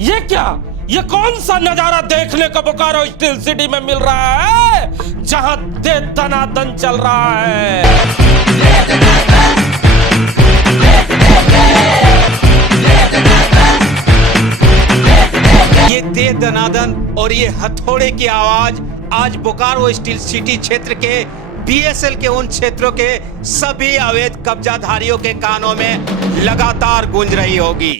ये क्या, ये कौन सा नजारा देखने को बोकारो स्टील सिटी में मिल रहा है, जहां दे दनादन चल रहा है। ये दे दनादन और ये हथौड़े की आवाज आज बोकारो स्टील सिटी क्षेत्र के बीएसएल के उन क्षेत्रों के सभी अवैध कब्जाधारियों के कानों में लगातार गूंज रही होगी।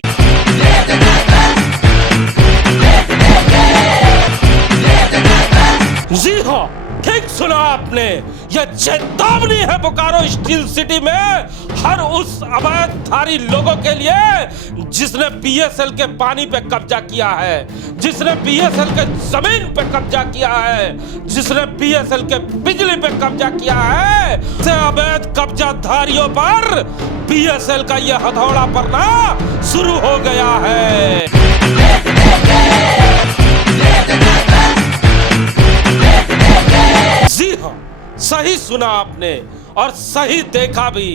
जी हाँ, ठीक सुना आपने। यह चेतावनी है बोकारो स्टील सिटी में हर उस अवैधधारी लोगों के लिए जिसने बीएसएल के पानी पे कब्जा किया है, जिसने बीएसएल के जमीन पे कब्जा किया है, जिसने बीएसएल के बिजली पे कब्जा किया है। से अवैध कब्जाधारियों पर बीएसएल का यह हथौड़ा पड़ना शुरू हो गया है। जी हाँ, सही सुना आपने और सही देखा भी।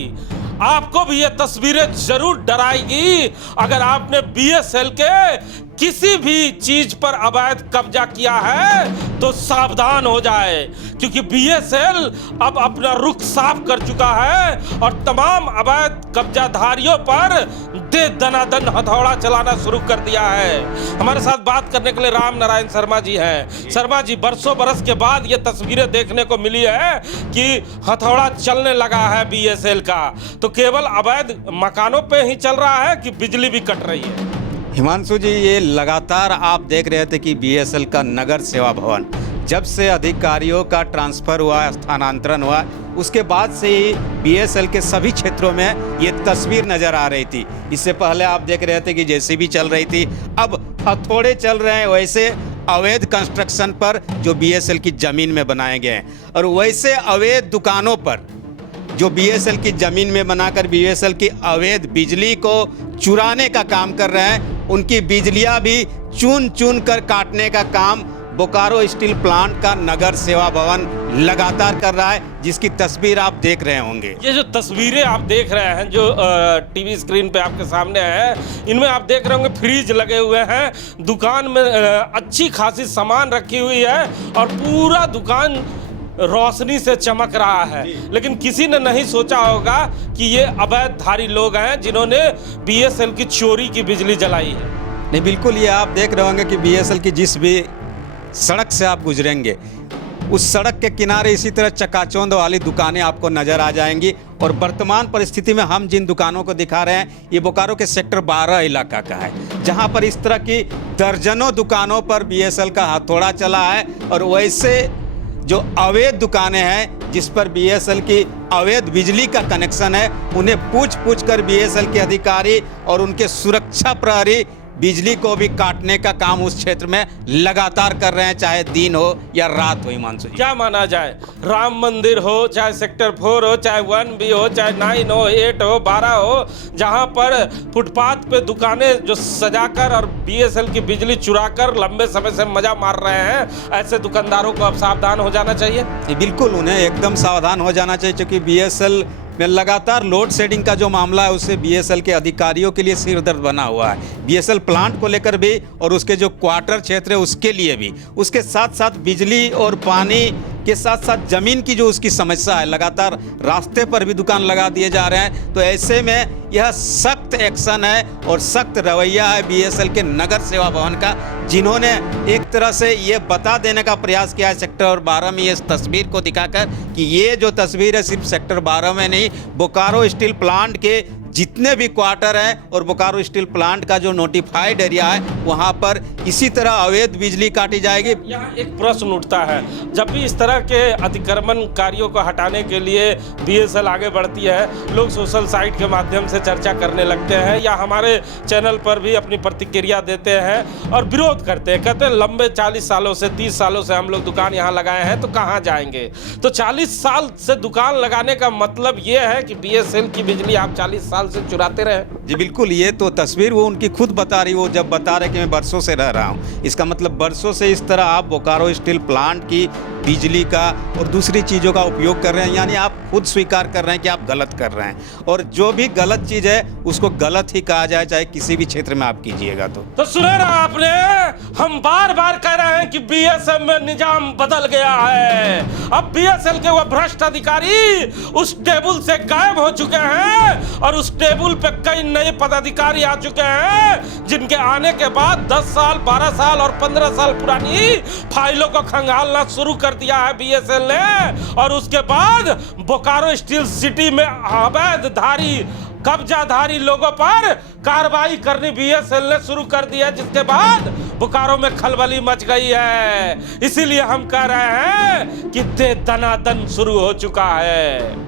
आपको भी ये तस्वीरें जरूर डराएगी अगर आपने बीएसएल के किसी भी चीज पर अवैध कब्जा किया है तो सावधान हो जाए, क्योंकि बीएसएल अब अपना रुख साफ कर चुका है और तमाम अवैध कब्जाधारियों पर दे दनादन हथौड़ा चलाना शुरू कर दिया है। हमारे साथ बात करने के लिए राम नारायण शर्मा जी हैं। शर्मा जी, बरसों बरस के बाद ये तस्वीरें देखने को मिली है कि हथौड़ा चलने लगा है बीएसएल का, तो केवल अवैध मकानों पे ही चल रहा है कि बिजली भी कट रही है? हिमांशु जी, ये लगातार आप देख रहे थे कि बीएसएल का नगर सेवा भवन जब से अधिकारियों का ट्रांसफर हुआ, स्थानांतरण हुआ, उसके बाद से ही बीएसएल के सभी क्षेत्रों में ये तस्वीर नजर आ रही थी। इससे पहले आप देख रहे थे कि जेसीबी चल रही थी, अब हथौड़े चल रहे हैं वैसे अवैध कंस्ट्रक्शन पर जो बीएसएल की जमीन में बनाए गए हैं, और वैसे अवैध दुकानों पर जो बीएसएल की जमीन में बनाकर बीएसएल की अवैध बिजली को चुराने का काम कर रहे हैं। उनकी बिजलियां भी चुन चुन कर काटने का काम बोकारो स्टील प्लांट का नगर सेवा भवन लगातार कर रहा है, जिसकी तस्वीर आप देख रहे होंगे। ये जो तस्वीरें आप देख रहे हैं जो टीवी स्क्रीन पे आपके सामने है, इनमें आप देख रहे होंगे फ्रिज लगे हुए हैं, दुकान में अच्छी खासी सामान रखी हुई है और पूरा दुकान रोशनी से चमक रहा है। लेकिन किसी ने नहीं सोचा होगा कि ये अवैधधारी लोग हैं जिन्होंने बीएसएल की चोरी की बिजली जलाई है। नहीं, बिल्कुल, ये आप देख रहे होंगे कि बीएसएल की जिस भी सड़क से आप गुजरेंगे उस सड़क के किनारे इसी तरह चकाचौंध वाली दुकानें आपको नजर आ जाएंगी। और वर्तमान परिस्थिति में हम जिन दुकानों को दिखा रहे हैं ये बोकारो के सेक्टर 12 इलाका का है, जहां पर इस तरह की दर्जनों दुकानों पर बीएसएल का हथौड़ा चला है। और वैसे जो अवैध दुकानें हैं जिस पर बीएसएल की अवैध बिजली का कनेक्शन है, उन्हें पूछ कर बीएसएल के अधिकारी और उनके सुरक्षा प्रहरी बिजली को भी काटने का काम उस क्षेत्र में लगातार कर रहे हैं, चाहे दिन हो या रात हो। हिमांशु जी, क्या माना जाए, राम मंदिर हो, चाहे सेक्टर 4 हो, चाहे 1B हो, चाहे 9 हो, 8 हो, 12 हो, जहां पर फुटपाथ पे दुकानें जो सजाकर और बीएसएल की बिजली चुराकर लंबे समय से मजा मार रहे हैं, ऐसे दुकानदारों को अब सावधान हो जाना चाहिए। बिल्कुल, उन्हें एकदम सावधान हो जाना चाहिए, क्योंकि बीएसएल में लगातार लोड शेडिंग का जो मामला है उससे बीएसएल के अधिकारियों के लिए सिर दर्द बना हुआ है। बीएसएल प्लांट को लेकर भी और उसके जो क्वार्टर क्षेत्र है उसके लिए भी, उसके साथ साथ बिजली और पानी के साथ साथ जमीन की जो उसकी समस्या है, लगातार रास्ते पर भी दुकान लगा दिए जा रहे हैं। तो ऐसे में यह सख्त एक्शन है और सख्त रवैया है बीएसएल के नगर सेवा भवन का, जिन्होंने एक तरह से ये बता देने का प्रयास किया है सेक्टर 12 में इस तस्वीर को दिखाकर कि ये जो तस्वीर है सिर्फ सेक्टर 12 में नहीं, बोकारो स्टील प्लांट के जितने भी क्वार्टर हैं और बोकारो स्टील प्लांट का जो नोटिफाइड एरिया है वहां पर इसी तरह अवैध बिजली काटी जाएगी। यहाँ एक प्रश्न उठता है, जब भी इस तरह के अतिक्रमणकारियों को हटाने के लिए बीएसएल आगे बढ़ती है, लोग सोशल साइट के माध्यम से चर्चा करने लगते हैं या हमारे चैनल पर भी अपनी प्रतिक्रिया देते हैं और विरोध करते हैं, कहते हैं लंबे 40 सालों से 30 सालों से हम लोग दुकान यहाँ लगाए हैं तो कहाँ जाएंगे। तो 40 साल से दुकान लगाने का मतलब ये है कि बीएसएल की बिजली आप 40 साल से चुराते रहे। जी बिल्कुल, ये तो तस्वीर वो उनकी खुद बता रही, वो जब बता रहे कि मैं बरसों से रह रहा हूँ। इसका मतलब बरसों से इस तरह आप बोकारो स्टील प्लांट की बिजली का और दूसरी चीज़ों का उपयोग कर रहे हैं, यानी आप खुद स्वीकार कर रहे हैं कि आप गलत कर रहे हैं, और जो भी गलत चीज़ है उसको गलत ही कहा जाए, चाहे किसी भी क्षेत्र में आप कीजिएगा। तो सुने ना आपने, हम बार बार कह रहे हैं कि बीएसएल में निजाम बदल गया है। अब बीएसएल के वो भ्रष्ट अधिकारी उस टेबल से गायब हो चुके हैं और उस टेबल पे कई नए पदाधिकारी आ चुके हैं, जिनके आने के बाद 10 साल, 12 साल और 15 साल पुरानी फाइलों को खंगालना शुरू कर दिया है बीएसएल ने। और उसके बाद बोकारो स्टील सिटी में अवैधधारी, कब्जाधारी लोगों पर कार्रवाई करनी बीएसएल ने शुरू कर दिया, जिसके बाद बोकारो में खलबली मच गई है। इसीलिए हम कह रहे हैं कि दे दनादन शुरू हो चुका है।